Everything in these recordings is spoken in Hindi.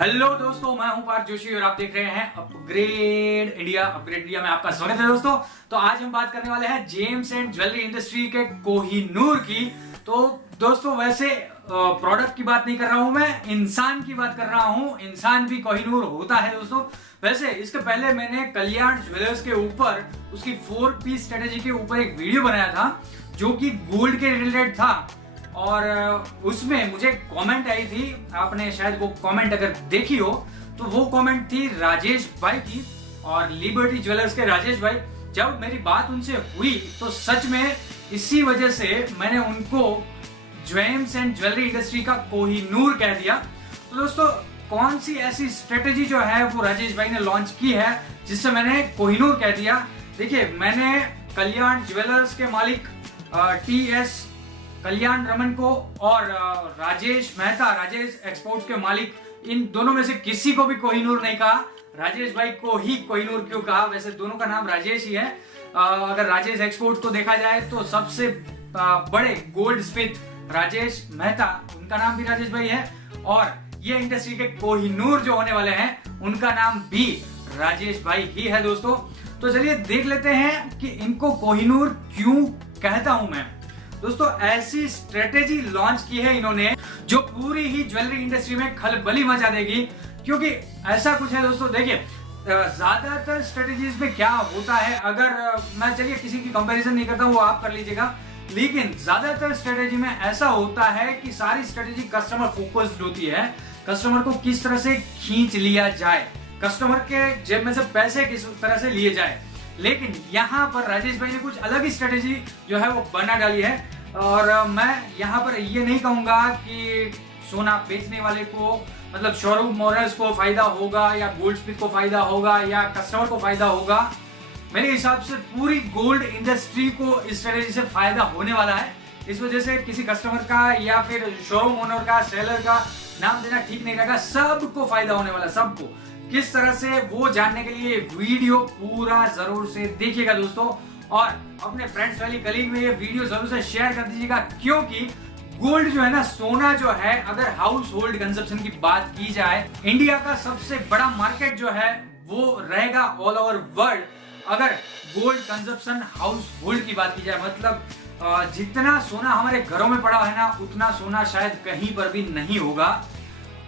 हेलो दोस्तों, मैं हूं पार्थ जोशी और आप देख रहे हैं अपग्रेड इंडिया। अपग्रेड इंडिया में आपका स्वागत है दोस्तों। तो आज हम बात करने वाले हैं जेम्स एंड ज्वेलरी इंडस्ट्री के कोहिनूर की। तो दोस्तों वैसे प्रोडक्ट की बात नहीं कर रहा हूं, मैं इंसान की बात कर रहा हूं। इंसान भी कोहिनूर होता है दोस्तों। वैसे इसके पहले मैंने कल्याण ज्वेलर्स के ऊपर उसकी 4 पीस स्ट्रेटेजी के ऊपर एक वीडियो बनाया था जो कि गोल्ड के रिलेटेड था और उसमें मुझे कमेंट आई थी। आपने शायद वो कमेंट अगर देखी हो तो वो कमेंट थी राजेश भाई की और लिबर्टी ज्वेलर्स के राजेश भाई। जब मेरी बात उनसे हुई तो सच में इसी वजह से मैंने उनको जेम्स एंड ज्वेलरी इंडस्ट्री का कोहिनूर कह दिया। तो दोस्तों कौन सी ऐसी स्ट्रेटेजी जो है वो राजेश भाई ने लॉन्च की है जिससे मैंने कोहिनूर कह दिया। देखिए, मैंने कल्याण ज्वेलर्स के मालिक TS कल्याण रमन को और राजेश मेहता राजेश एक्सपोर्ट्स के मालिक, इन दोनों में से किसी को भी कोहिनूर नहीं कहा। राजेश भाई को ही कोहिनूर क्यों कहा? वैसे दोनों का नाम राजेश ही है। अगर राजेश एक्सपोर्ट्स को देखा जाए तो सबसे बड़े गोल्ड स्मिथ राजेश मेहता, उनका नाम भी राजेश भाई है और ये इंडस्ट्री के कोहिनूर जो होने वाले हैं उनका नाम भी राजेश भाई ही है दोस्तों। तो चलिए देख लेते हैं कि इनको कोहिनूर क्यों कहता हूं मैं। दोस्तों ऐसी स्ट्रेटेजी लॉन्च की है इन्होंने जो पूरी ही ज्वेलरी इंडस्ट्री में खलबली मचा देगी। क्योंकि ऐसा कुछ है दोस्तों, देखिए ज्यादातर स्ट्रेटेजीज में क्या होता है, अगर मैं चलिए किसी की कंपैरिजन नहीं करता हूं, वो आप कर लीजिएगा, लेकिन ज्यादातर स्ट्रेटेजी में ऐसा होता है कि सारी स्ट्रेटेजी कस्टमर फोकस्ड होती है। कस्टमर को किस तरह से खींच लिया जाए, कस्टमर के जेब में से पैसे किस तरह से लिए जाए। लेकिन यहाँ पर राजेश भाई ने कुछ अलग ही स्ट्रेटेजी जो है वो बना डाली है। और मैं यहाँ पर ये नहीं कहूंगा कि सोना बेचने वाले को, मतलब शोरूम ओनर्स को फायदा होगा या गोल्ड स्मिथ को फायदा होगा या कस्टमर को फायदा होगा। मेरे हिसाब से पूरी गोल्ड इंडस्ट्री को इस स्ट्रेटेजी से फायदा होने वाला है। इस वजह से किसी कस्टमर का या फिर शोरूम ओनर का, सेलर का नाम देना ठीक नहीं रहेगा। सबको फायदा होने वाला, सबको। किस तरह से वो जानने के लिए वीडियो पूरा जरूर से देखिएगा दोस्तों, और अपने फ्रेंड्स वाली कलीग में ये वीडियो जरूर से शेयर कर दीजिएगा। क्योंकि गोल्ड जो है ना, सोना जो है, अगर हाउस होल्ड कंजप्शन की बात की जाए, इंडिया का सबसे बड़ा मार्केट जो है वो रहेगा ऑल ओवर वर्ल्ड। अगर गोल्ड कंजप्शन हाउस होल्ड की बात की जाए, मतलब जितना सोना हमारे घरों में पड़ा है ना, उतना सोना शायद कहीं पर भी नहीं होगा।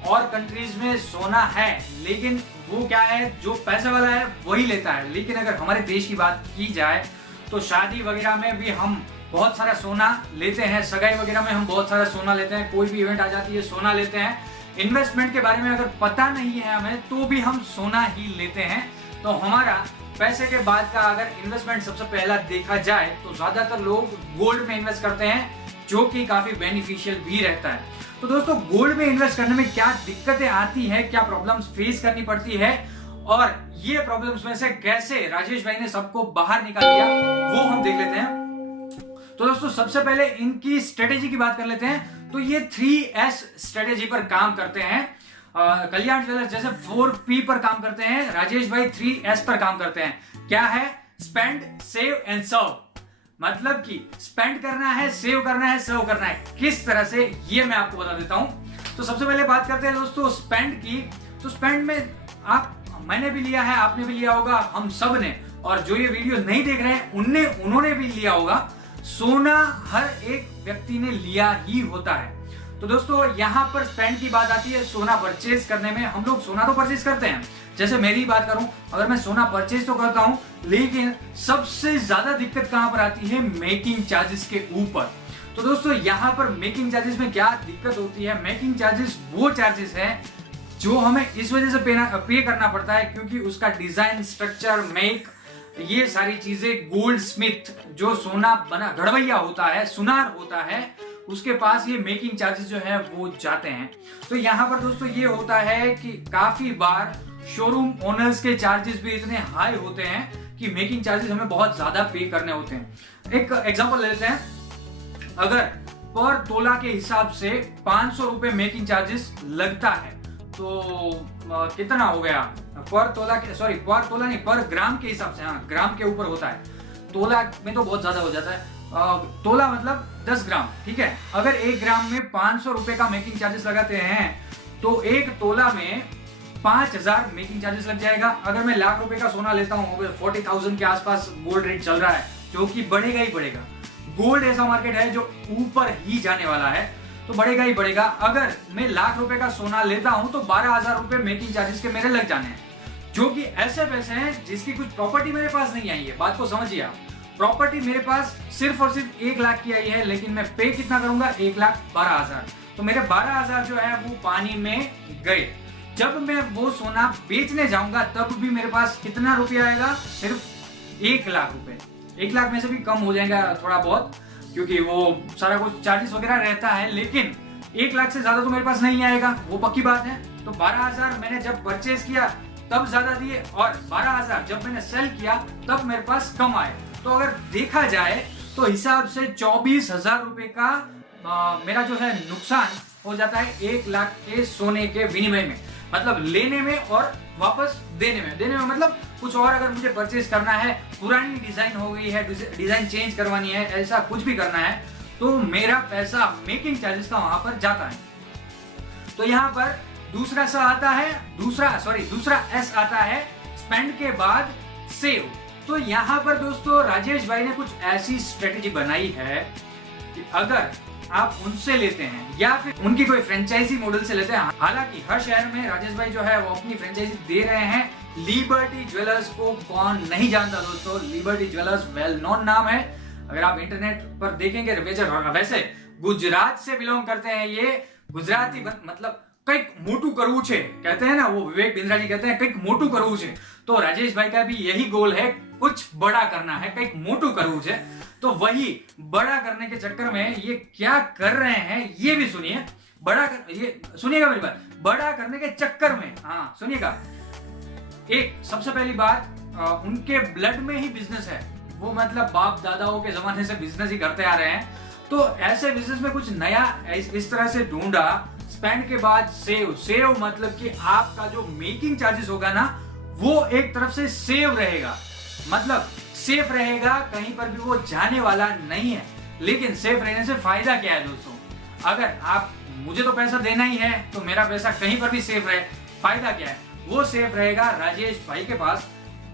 और कंट्रीज में सोना है, लेकिन वो क्या है, जो पैसे वाला है वही लेता है। लेकिन अगर हमारे देश की बात की जाए तो शादी वगैरह में भी हम बहुत सारा सोना लेते हैं, सगाई वगैरह में हम बहुत सारा सोना लेते हैं, कोई भी इवेंट आ जाती है सोना लेते हैं। इन्वेस्टमेंट के बारे में अगर पता नहीं है हमें तो भी हम सोना ही लेते हैं। तो हमारा पैसे के बाद का अगर इन्वेस्टमेंट सबसे पहला देखा जाए तो ज्यादातर लोग गोल्ड में इन्वेस्ट करते हैं, जो कि काफी बेनिफिशियल भी रहता है। तो दोस्तों गोल्ड में इन्वेस्ट करने में क्या दिक्कतें आती है, क्या प्रॉब्लम्स फेस करनी पड़ती है, और ये प्रॉब्लम्स में से कैसे राजेश भाई ने सबको बाहर निकाल दिया, वो हम देख लेते हैं। तो दोस्तों सबसे पहले इनकी स्ट्रेटेजी की बात कर लेते हैं। तो ये 3S स्ट्रेटेजी पर काम करते हैं। कल्याण ज्वेलर्स जैसे 4P पर काम करते हैं, राजेश भाई 3S पर काम करते हैं। क्या है? Spend, save and serve. मतलब कि स्पेंड करना है, सेव करना है, सर्व करना है। किस तरह से, ये मैं आपको बता देता हूं। तो सबसे पहले बात करते हैं दोस्तों स्पेंड की। तो स्पेंड में मैंने भी लिया है, आपने भी लिया होगा, हम सब ने, और जो ये वीडियो नहीं देख रहे हैं उन्होंने भी लिया होगा। सोना हर एक व्यक्ति ने लिया ही होता है। तो दोस्तों यहाँ पर स्पेंड की बात आती है सोना परचेज करने में। हम लोग सोना तो परचेज करते हैं, जैसे मेरी बात करूं, अगर मैं सोना परचेज तो करता हूं, लेकिन सबसे ज्यादा दिक्कत कहां पर आती है? मेकिंग चार्जेस के ऊपर। तो दोस्तों यहाँ पर मेकिंग चार्जेस में क्या दिक्कत होती है? मेकिंग चार्जेस वो चार्जेस है जो हमें इस वजह से पे करना पड़ता है क्योंकि उसका डिजाइन, स्ट्रक्चर, मेक, ये सारी चीजें गोल्ड स्मिथ जो सोना बना घड़वैया होता है, सुनार होता है, उसके पास ये मेकिंग चार्जेस जो है वो जाते हैं। तो यहाँ पर दोस्तों ये होता है कि काफी बार शोरूम ओनर्स के चार्जेस भी इतने हाई होते हैं कि मेकिंग चार्जेस हमें बहुत ज्यादा पे करने होते हैं। एक एग्जांपल ले लेते हैं। अगर पर तोला के हिसाब से 500 रुपए मेकिंग चार्जेस लगता है तो कितना हो गया? पर तोला के, सॉरी पर तोला नहीं, पर ग्राम के हिसाब से, हाँ ग्राम के ऊपर होता है, तोला में तो बहुत ज्यादा हो जाता है। तोला मतलब 10 ग्राम, ठीक है। अगर 1 ग्राम में 500 रुपए का मेकिंग चार्जेस लगाते हैं तो एक तोला में 5,000 मेकिंग चार्जेस लग जाएगा। अगर मैं लाख रुपए का सोना लेता हूँ, 40,000 के आसपास गोल्ड रेट चल रहा है, जो कि बढ़ेगा ही बढ़ेगा। गोल्ड ऐसा मार्केट है जो ऊपर ही जाने वाला है, तो बढ़ेगा ही बढ़ेगा। अगर मैं लाख रुपए का सोना लेता हूं तो 12,000 रुपए मेकिंग चार्जेस के मेरे लग जाने हैं, जो कि ऐसे पैसे हैं जिसकी कुछ प्रॉपर्टी मेरे पास नहीं आई है। बात को समझिए आप, प्रॉपर्टी मेरे पास सिर्फ और सिर्फ 1 लाख की आई है, लेकिन मैं पे कितना करूंगा, 1,12,000। तो मेरे 12,000 जो है वो पानी में गए। जब मैं वो सोना बेचने जाऊंगा तब भी मेरे पास कितना रुपया आएगा, सिर्फ 1 लाख रुपए। 1 लाख में से भी कम हो जाएगा थोड़ा बहुत, क्योंकि वो सारा कुछ चार्जेस वगैरह रहता है, लेकिन 1 लाख से ज्यादा तो मेरे पास नहीं आएगा, वो पक्की बात है। तो 12,000 मैंने जब परचेज किया तब ज्यादा दिए, और 12,000 जब मैंने सेल किया तब मेरे पास कम आए। तो अगर देखा जाए तो हिसाब से 24,000 रुपए का मेरा जो है नुकसान हो जाता है 1 लाख के सोने के विनिमय में, मतलब लेने में और वापस देने में। देने में मतलब कुछ और अगर मुझे परचेज करना है, पुरानी डिजाइन हो गई है, डिजाइन चेंज करवानी है, ऐसा कुछ भी करना है, तो मेरा पैसा मेकिंग चार्जेस का वहां पर जाता है। तो यहाँ पर दूसरा एस आता है स्पेंड के बाद सेव। तो यहाँ पर दोस्तों राजेश भाई ने कुछ ऐसी स्ट्रेटेजी बनाई है कि अगर आप उनसे लेते हैं या फिर उनकी कोई फ्रेंचाइजी मॉडल से लेते हैं, हालांकि हर शहर में राजेश भाई जो है वो अपनी फ्रेंचाइजी दे रहे हैं। लिबर्टी ज्वेलर्स को कौन नहीं जानता दोस्तों, लिबर्टी ज्वेलर्स वेल नोन नाम है। अगर आप इंटरनेट पर देखेंगे, वैसे गुजरात से बिलोंग करते हैं ये, गुजराती मतलब कईक मोटू करवू छे कहते हैं ना, वो विवेक बिंद्रा जी कहते हैं कईक मोटू करवू छे। तो राजेश भाई का भी यही गोल है, कुछ बड़ा करना है, कईक मोटू करवू छे। तो वही बड़ा करने के चक्कर में ये क्या कर रहे हैं, ये भी सुनिए। ये सुनिएगा मेरी बात, बड़ा करने के चक्कर में, हाँ सुनिएगा, एक सबसे पहली बात, उनके ब्लड में ही बिजनेस है, वो मतलब बाप दादाओं के जमाने से बिजनेस ही करते आ रहे हैं। तो ऐसे बिजनेस में कुछ नया इस तरह से ढूंढा, स्पेंड के बाद सेव मतलब कि आपका जो मेकिंग चार्जेस होगा ना, वो एक तरफ से सेव रहेगा, मतलब सेफ रहेगा, कहीं पर भी वो जाने वाला नहीं है। लेकिन सेफ रहने से फायदा क्या है दोस्तों, अगर आप, मुझे तो पैसा देना ही है तो मेरा पैसा कहीं पर भी सेफ रहे, फायदा क्या है, वो सेफ रहेगा राजेश भाई के पास।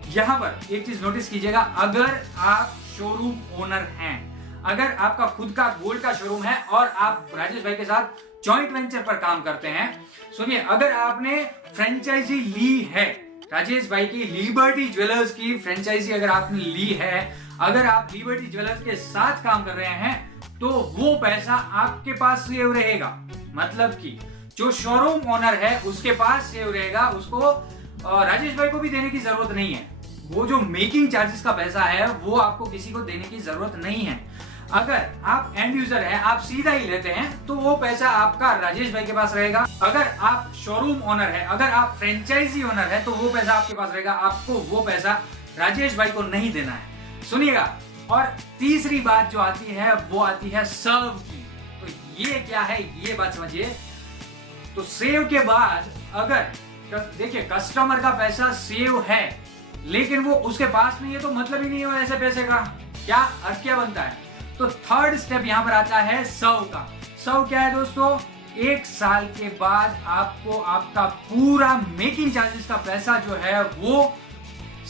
यहां पर एक चीज नोटिस कीजिएगा, अगर आप शोरूम ओनर हैं, अगर आपका खुद का गोल्ड का शोरूम है और आप राजेश भाई के साथ जॉइंट वेंचर पर काम करते हैं, सुनिए, अगर आपने फ्रेंचाइजी ली है राजेश भाई की, लिबर्टी ज्वेलर्स की फ्रेंचाइजी अगर आपने ली है, अगर आप लिबर्टी ज्वेलर्स के साथ काम कर रहे हैं, तो वो पैसा आपके पास सेव रहेगा। मतलब कि जो शोरूम ओनर है उसके पास सेव रहेगा, उसको राजेश भाई को भी देने की जरूरत नहीं है। वो जो मेकिंग चार्जेस का पैसा है वो आपको किसी को देने की जरूरत नहीं है। अगर आप एंड यूजर हैं, आप सीधा ही लेते हैं, तो वो पैसा आपका राजेश भाई के पास रहेगा। अगर आप शोरूम ओनर है, अगर आप फ्रेंचाइजी ओनर है, तो वो पैसा आपके पास रहेगा, आपको वो पैसा राजेश भाई को नहीं देना है। सुनिएगा, और तीसरी बात जो आती है वो आती है सर्व की। तो ये क्या है, ये बात समझिए। तो सेव के बाद अगर देखिए कस्टमर का पैसा सेव है लेकिन वो उसके पास नहीं है, तो मतलब ही नहीं है ऐसे पैसे का, क्या अर्थ क्या बनता है। तो थर्ड स्टेप यहां पर आता है सर्व का। सर्व क्या है दोस्तों, 1 साल के बाद आपको आपका पूरा मेकिंग चार्जेस का पैसा जो है वो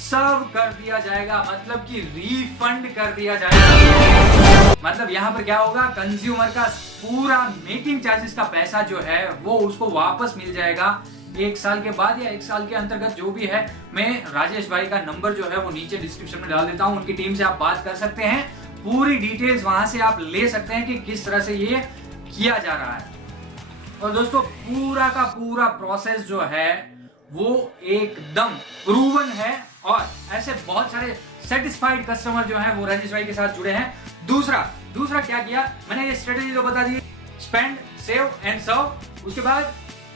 सर्व कर दिया जाएगा, मतलब कि रिफंड कर दिया जाएगा। मतलब यहां पर क्या होगा, कंज्यूमर का पूरा मेकिंग चार्जेस का पैसा जो है वो उसको वापस मिल जाएगा 1 साल के बाद या 1 साल के अंतर्गत जो भी है। मैं राजेश भाई का नंबर जो है वो नीचे डिस्क्रिप्शन में डाल देता हूं, उनकी टीम से आप बात कर सकते हैं, पूरी डिटेल्स वहां से आप ले सकते हैं कि किस तरह से ये किया जा रहा है। और दोस्तों पूरा का पूरा प्रोसेस जो है वो एकदम प्रूवन है, और ऐसे बहुत सारे सेटिस्फाइड कस्टमर जो हैं वो राजेश भाई के साथ जुड़े हैं। दूसरा क्या किया मैंने, ये स्ट्रेटेजी तो बता दी, स्पेंड, सेव एंड सर्व। उसके बाद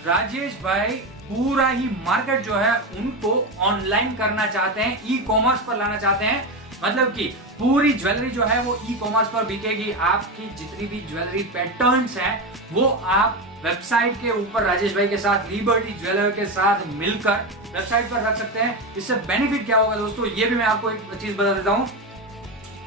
राजेश भाई पूरा ही मार्केट जो है उनको ऑनलाइन करना चाहते हैं, ई कॉमर्स पर लाना चाहते हैं। मतलब कि पूरी ज्वेलरी जो है वो ई कॉमर्स पर बिकेगी। आपकी जितनी भी ज्वेलरी पैटर्न्स हैं वो आप वेबसाइट के ऊपर राजेश भाई के साथ, लिबर्टी ज्वेलर के साथ मिलकर वेबसाइट पर रख सकते हैं। इससे बेनिफिट क्या होगा दोस्तों, ये भी मैं आपको एक चीज बता देता हूं।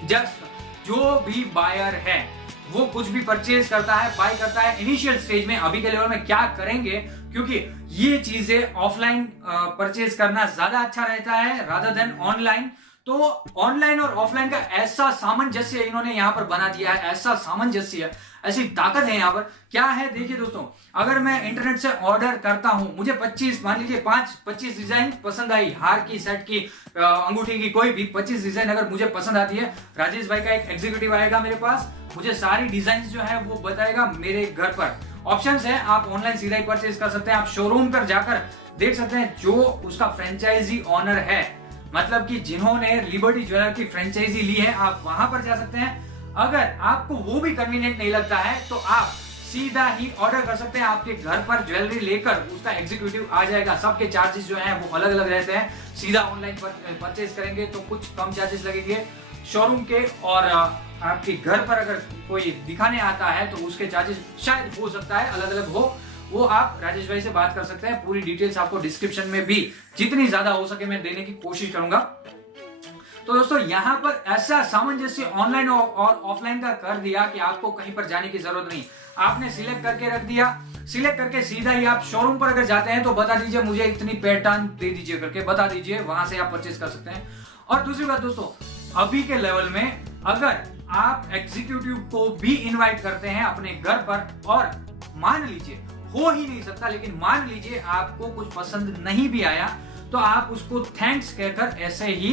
जस्ट जो भी बायर है वो कुछ भी परचेज करता है, बाय करता है, इनिशियल स्टेज में, अभी के लेवल में क्या करेंगे, क्योंकि ये चीजें ऑफलाइन परचेज करना ज्यादा अच्छा रहता है रादर देन ऑनलाइन। तो ऑनलाइन और ऑफलाइन का ऐसा सामंजस्य इन्होंने यहां पर बना दिया है, ऐसा सामंजस्य, ऐसी ताकत है यहां पर। क्या है देखिए दोस्तों, अगर मैं इंटरनेट से ऑर्डर करता हूं, मुझे 25 मान लीजिए 25 डिजाइन पसंद आई, हार की, सेट की, अंगूठी की, कोई भी 25 डिजाइन अगर मुझे पसंद आती है, राजेश भाई का एक एग्जीक्यूटिव आएगा मेरे पास, मुझे सारी डिजाइन जो है वो बताएगा मेरे घर पर। ऑप्शंस है, आप ऑनलाइन सीधा ही परचेज कर सकते हैं, आप शोरूम पर जाकर देख सकते हैं, जो उसका फ्रेंचाइजी ऑनर है, मतलब कि जिन्होंने लिबर्टी ज्वेलर की फ्रेंचाइजी ली है, आप वहां पर जा सकते हैं। अगर आपको वो भी कन्वीनियंट नहीं लगता है तो आप सीधा ही ऑर्डर कर सकते हैं, आपके घर पर ज्वेलरी लेकर उसका एग्जीक्यूटिव आ जाएगा। सबके चार्जेस जो हैं वो अलग अलग रहते हैं। सीधा ऑनलाइन परचेज करेंगे तो कुछ कम चार्जेस लगेंगे शोरूम के, और आपके घर पर अगर कोई दिखाने आता है तो उसके चार्जेस शायद हो सकता है अलग अलग हो, वो आप राजेश भाई से बात कर सकते हैं। पूरी डिटेल्स आपको डिस्क्रिप्शन में भी जितनी ज्यादा हो सके मैं देने की कोशिश करूंगा। तो दोस्तों यहाँ पर ऐसा सामंजस्य ऑनलाइन और ऑफलाइन का कर दिया कि आपको कहीं पर जाने की जरूरत नहीं, आपने सिलेक्ट करके रख दिया, सिलेक्ट करके सीधा ही आप शोरूम पर अगर जाते हैं तो बता दीजिए मुझे इतनी पैटर्न दे दीजिए करके बता दीजिए, वहां से आप परचेज कर सकते हैं। और दूसरी बात दोस्तों, अभी के लेवल में अगर आप एग्जीक्यूटिव को भी इनवाइट करते हैं अपने घर पर, और मान लीजिए हो ही नहीं सकता, लेकिन मान लीजिए आपको कुछ पसंद नहीं भी आया, तो आप उसको थैंक्स कहकर ऐसे ही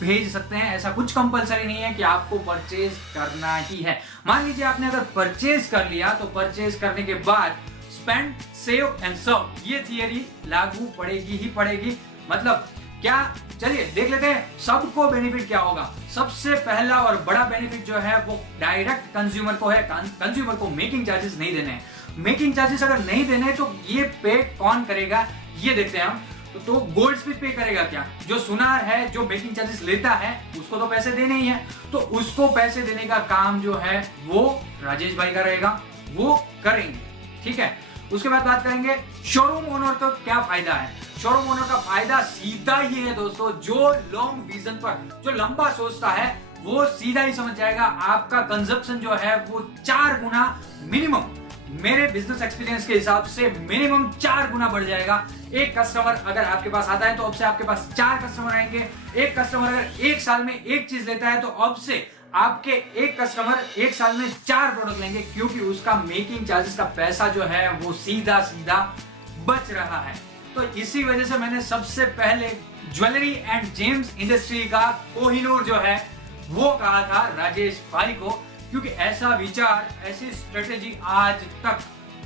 भेज सकते हैं। ऐसा कुछ कंपलसरी नहीं है कि आपको परचेज करना ही है। मान लीजिए आपने अगर परचेज कर लिया तो परचेज करने के बाद स्पेंड, सेव एंड सर्व, ये थियरी लागू पड़ेगी ही पड़ेगी। मतलब क्या, चलिए देख लेते हैं सबको बेनिफिट क्या होगा। सबसे पहला और बड़ा बेनिफिट जो है वो डायरेक्ट कंज्यूमर को है। कंज्यूमर को मेकिंग चार्जेस नहीं देने हैं। मेकिंग चार्जेस अगर नहीं देने तो ये पे कौन करेगा, ये देखते हैं हम। तो गोल्ड स्मिथ पे करेगा क्या? जो सुनार है, जो मेकिंग चार्जेस लेता है, उसको तो पैसे देने ही है, तो उसको पैसे देने का काम जो है वो राजेश भाई का रहेगा, वो करेंगे। ठीक है, उसके बाद बात करेंगे शोरूम ओनर का क्या फायदा है। शोरूम ओनर का फायदा सीधा ही है दोस्तों, जो लॉन्ग विजन पर, जो लंबा सोचता है, वो सीधा ही समझ जाएगा आपका कंजप्शन जो है वो 4 गुना मिनिमम, मेरे बिजनेस एक्सपीरियंस के हिसाब से मिनिमम 4 गुना बढ़ जाएगा। एक कस्टमर अगर आपके पास आता है तो अब से आपके पास 4 कस्टमर आएंगे। एक कस्टमर अगर 1 साल में एक चीज लेता है तो अब से आपके एक कस्टमर 1 साल में 4 प्रोडक्ट लेंगे, क्योंकि उसका मेकिंग चार्जेस का पैसा जो है वो सीधा सीधा बच रहा है। तो इसी वजह से मैंने सबसे पहले ज्वेलरी एंड जेम्स इंडस्ट्री का कोहिनूर जो है वो कहा था राजेश भाई को, क्योंकि ऐसा विचार, ऐसी स्ट्रेटेजी आज तक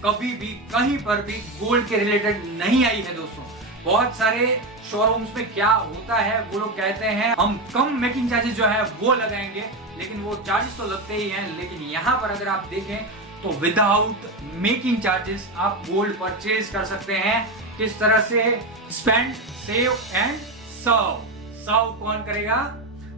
कभी भी कहीं पर भी गोल्ड के रिलेटेड नहीं आई है दोस्तों। बहुत सारे शोरूम्स में क्या होता है, वो लोग कहते हैं हम कम मेकिंग चार्जेस जो है वो लगाएंगे, लेकिन वो चार्जेस तो लगते ही हैं। लेकिन यहाँ पर अगर आप देखें तो विदाउट मेकिंग चार्जेस आप गोल्ड परचेज कर सकते हैं। किस तरह से? Spend, save and serve. Serve कौन करेगा?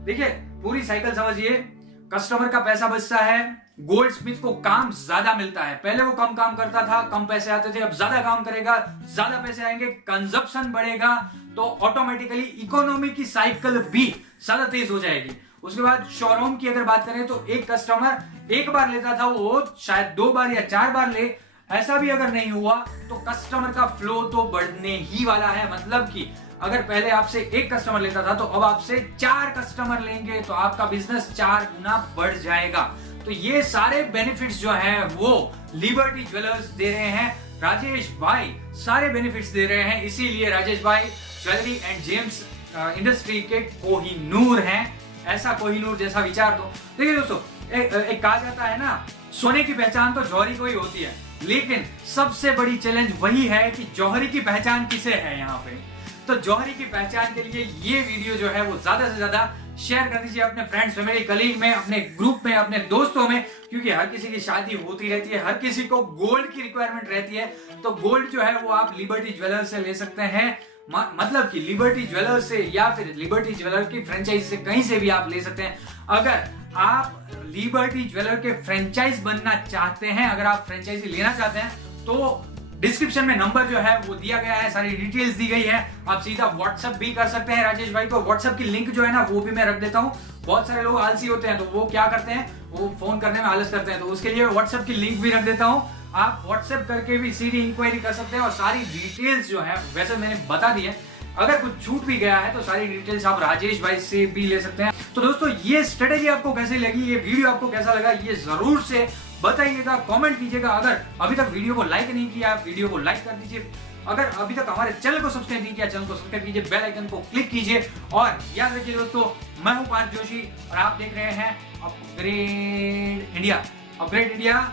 देखिए पूरी साइकिल समझिए। कस्टमर का पैसा बचता है, गोल्ड स्मिथ को काम ज्यादा मिलता है। पहले वो कम काम करता था, कम पैसे आते थे, अब ज्यादा काम करेगा, ज्यादा पैसे आएंगे, कंजप्शन बढ़ेगा, तो ऑटोमेटिकली इकोनॉमी की साइकिल भी ज्यादा तेज हो जाएगी। उसके बाद शोरूम की अगर बात करें तो एक कस्टमर एक बार लेता था, वो शायद 2 बार या 4 बार ले। ऐसा भी अगर नहीं हुआ तो कस्टमर का फ्लो तो बढ़ने ही वाला है। मतलब कि अगर पहले आपसे एक कस्टमर लेता था तो अब आपसे 4 कस्टमर लेंगे, तो आपका बिजनेस 4 गुना बढ़ जाएगा। तो ये सारे बेनिफिट्स जो हैं वो लिबर्टी ज्वेलर्स दे रहे हैं, राजेश भाई सारे बेनिफिट्स दे रहे हैं। इसीलिए राजेश भाई ज्वेलरी एंड जेम्स इंडस्ट्री के कोहिनूर हैं। ऐसा कोहिनूर जैसा विचार तो देखिए दोस्तों, एक कहा जाता है ना, सोने की पहचान तो जौहरी को ही होती है, लेकिन सबसे बड़ी चैलेंज वही है कि जौहरी की पहचान किसे है यहाँ पे। तो जौहरी की पहचान के लिए ये वीडियो जो है वो ज्यादा से ज्यादा शेयर कर दीजिए अपने फ्रेंड्स, फैमिली, कलीग में, अपने ग्रुप में, अपने दोस्तों में, क्योंकि हर किसी की शादी होती रहती है, हर किसी को गोल्ड की रिक्वायरमेंट रहती है। तो गोल्ड जो है वो आप लिबर्टी ज्वेलर्स से ले सकते हैं। मतलब कि लिबर्टी ज्वेलर्स से या फिर लिबर्टी ज्वेलर की फ्रेंचाइज से, कहीं से भी आप ले सकते हैं। अगर आप लिबर्टी ज्वेलर के फ्रेंचाइज बनना चाहते हैं, अगर आप फ्रेंचाइजी लेना चाहते हैं, तो डिस्क्रिप्शन में नंबर जो है वो दिया गया है, सारी डिटेल्स दी गई है। आप सीधा व्हाट्सएप भी कर सकते हैं राजेश भाई को। व्हाट्सएप की लिंक जो है ना वो भी मैं रख देता हूँ। बहुत सारे लोग आलसी होते हैं तो वो क्या करते हैं, वो फोन करने में आलस करते हैं, तो उसके लिए व्हाट्सएप की लिंक भी रख देता हूँ। आप व्हाट्सएप करके भी सीधी इंक्वायरी कर सकते हैं और सारी डिटेल्स जो है वैसे मैंने बता दी है। अगर कुछ छूट भी गया है तो सारी डिटेल्स आप राजेश भाई से भी ले सकते हैं। तो दोस्तों ये स्ट्रेटेजी आपको कैसी लगी, ये वीडियो आपको कैसा लगा, ये जरूर से बताइएगा, कमेंट कीजिएगा। अगर अभी तक वीडियो को लाइक नहीं किया, वीडियो को लाइक कर दीजिए। अगर अभी तक हमारे चैनल को सब्सक्राइब नहीं किया, चैनल को सब्सक्राइब कीजिए, बेल आइकन को क्लिक कीजिए। और याद रखिए दोस्तों, मैं हूं पार्थ जोशी और आप देख रहे हैं upgrade India. Upgrade India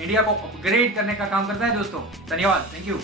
India को अपग्रेड करने का काम करता है दोस्तों। धन्यवाद, थैंक यू।